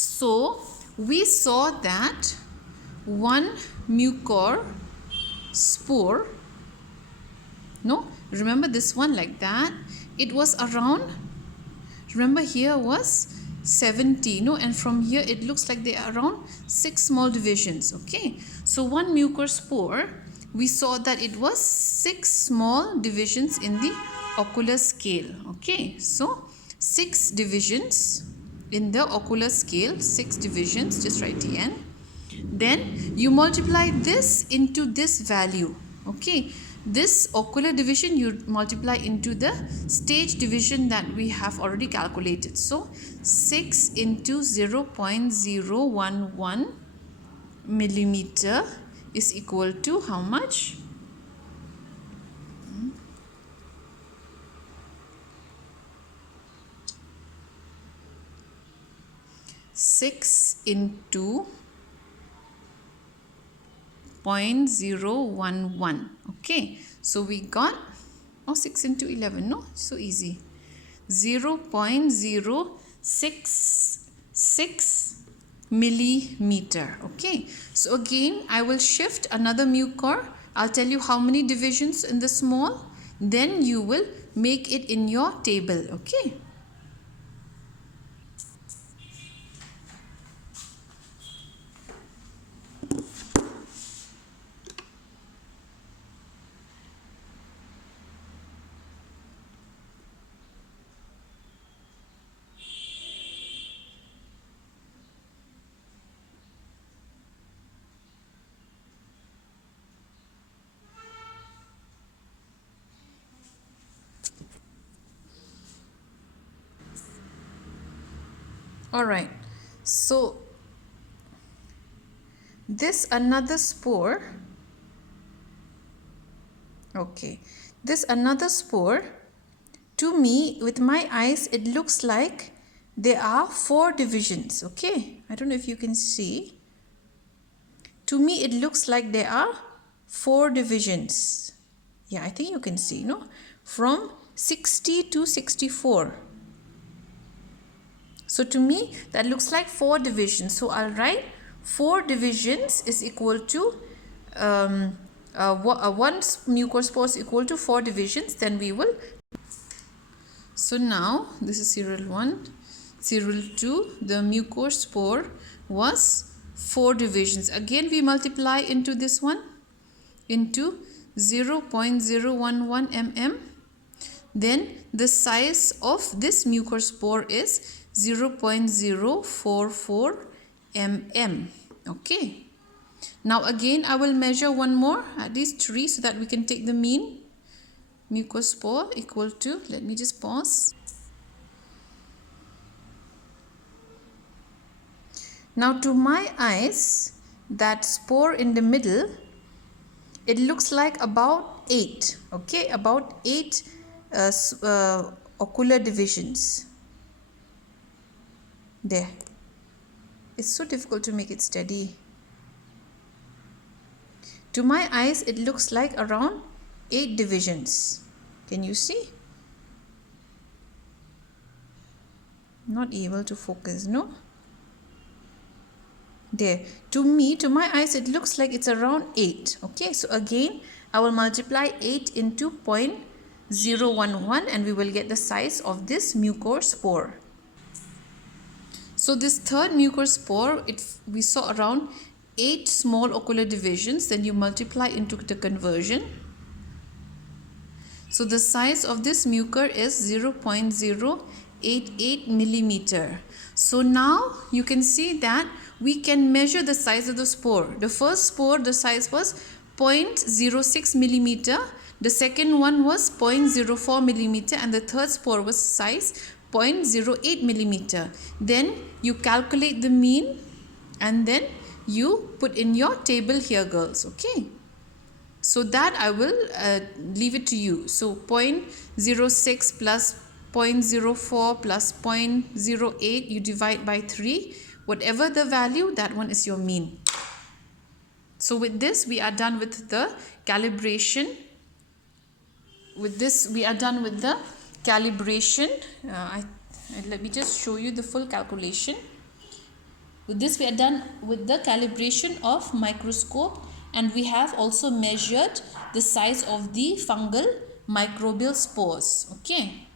So we saw that one mucor spore, no, remember this one like that, it was around, remember here was 70, no, and from here it looks like they are around 6 small divisions. Okay, so one mucor spore, we saw that it was 6 small divisions in the ocular scale. Okay, so 6 divisions in the ocular scale, 6 divisions, just write TN. Then you multiply this into this value. Okay, this ocular division you multiply into the stage division that we have already calculated. So 6 into 0.011 millimeter is equal to how much? 6 into 0.011. Okay, so we got 6 into 11, no, so easy, 0.066 millimeter. Okay, so again I will shift another mucor. I'll tell you how many divisions in the small, then you will make it in your table. Okay, all right, so this another spore. Okay, this another spore, to me with my eyes it looks like there are 4 divisions. Okay, I don't know if you can see, to me it looks like there are 4 divisions. Yeah, I think you can see, no, from 60 to 64. So to me that looks like 4 divisions. So I'll write 4 divisions is equal to one mucor spore is equal to 4 divisions. Then we will. So now this is serial 1, serial 2. The mucor spore was 4 divisions. Again we multiply into this one into 0.011 mm. Then the size of this mucor spore is 0.044 mm. Okay, now again I will measure one more, at least 3, so that we can take the mean. Mucor spore equal to, let me just pause. Now to my eyes, that spore in the middle, it looks like about 8. Okay, about 8 ocular divisions. There, it's so difficult to make it steady. To my eyes it looks like around 8 divisions. Can you see? Not able to focus, no? There, to me, to my eyes it looks like it's around 8. Okay, so again I will multiply 8 into 0.011 and we will get the size of this mucor spore. So this third mucor spore, we saw around 8 small ocular divisions. Then you multiply into the conversion. So the size of this mucor is 0.088 millimeter. So now you can see that we can measure the size of the spore. The first spore, the size was 0.06 millimeter. The second one was 0.04 millimeter and the third spore was size 0.08 millimeter. Then you calculate the mean and then you put in your table here, girls. Okay, so that I will leave it to you. So 0.06 plus 0.04 plus 0.08, you divide by 3. Whatever the value, that one is your mean. So with this we are done with the calibration. With this we are done with the calibration. Let me just show you the full calculation. With this we are done with the calibration of microscope, and we have also measured the size of the fungal microbial spores. Okay.